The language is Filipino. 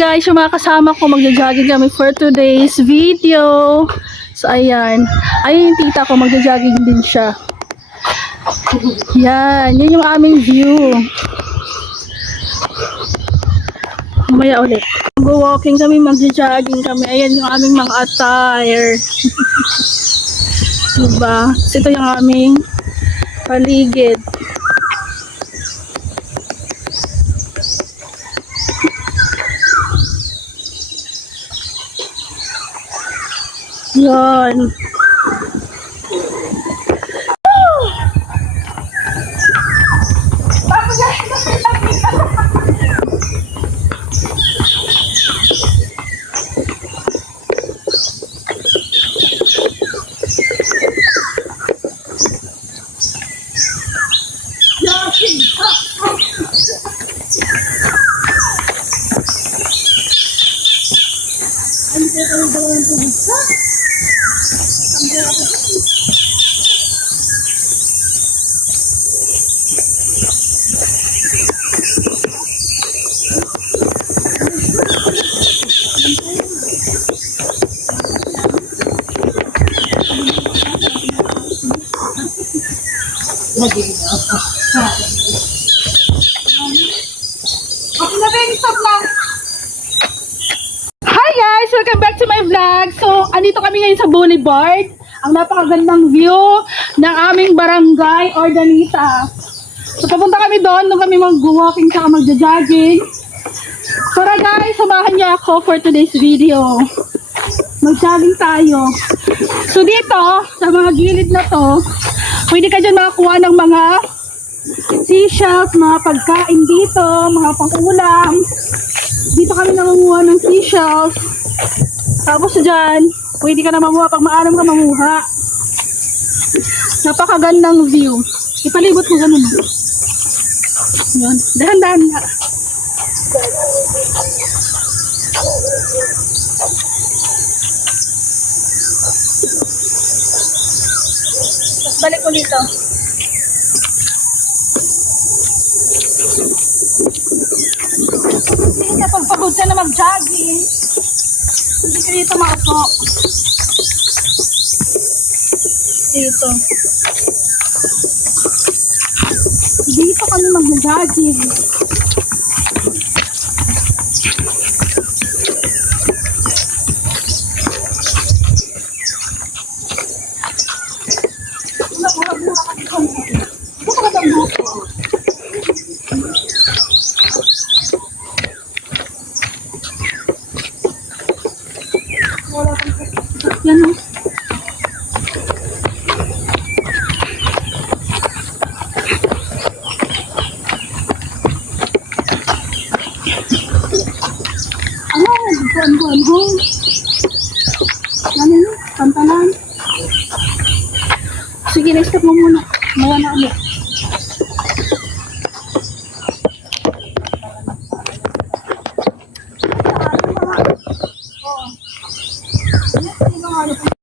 guys, yung mga kasama ko, magja-jogging kami for today's video. So ayan, ayun yung tita ko, magja-jogging din siya. Yan, yun yung aming view. Mamaya ulit. Mag-walking kami, magja-jogging kami. Ayan yung aming mga attire. Diba? So, ito yung aming paligid. Yan. Hi guys! Welcome back to my vlog. So, andito kami ngayon sa Boulevard. Ang napakagandang view ng aming barangay Ordanita. So, papunta kami doon kami mag-walking tsaka magja-jogging. Tara guys, samahan niyo ako for today's video. Mag-jogging tayo. So, dito, sa mga gilid na to, pwede ka dyan makakuha ng mga seashells, mga pagkain dito, mga pang-ulam. Dito kami nangunguha ng seashells. Tapos dyan, pwede ka na mamuha pag maalam ka mamuha. Napakagandang view. Ipalibot mo ganun. Yan. Dahan-dahan nga. Tapos balik ko dito. Hindi kapag pagod ka na mag-jogging, hindi ka dito maupo. Dito. Dito kami mag-jogging. Yan o. Buwan-buwan ho. Ano yun? Pantalan. Sige, na-stop mo muna. Maya na ulit.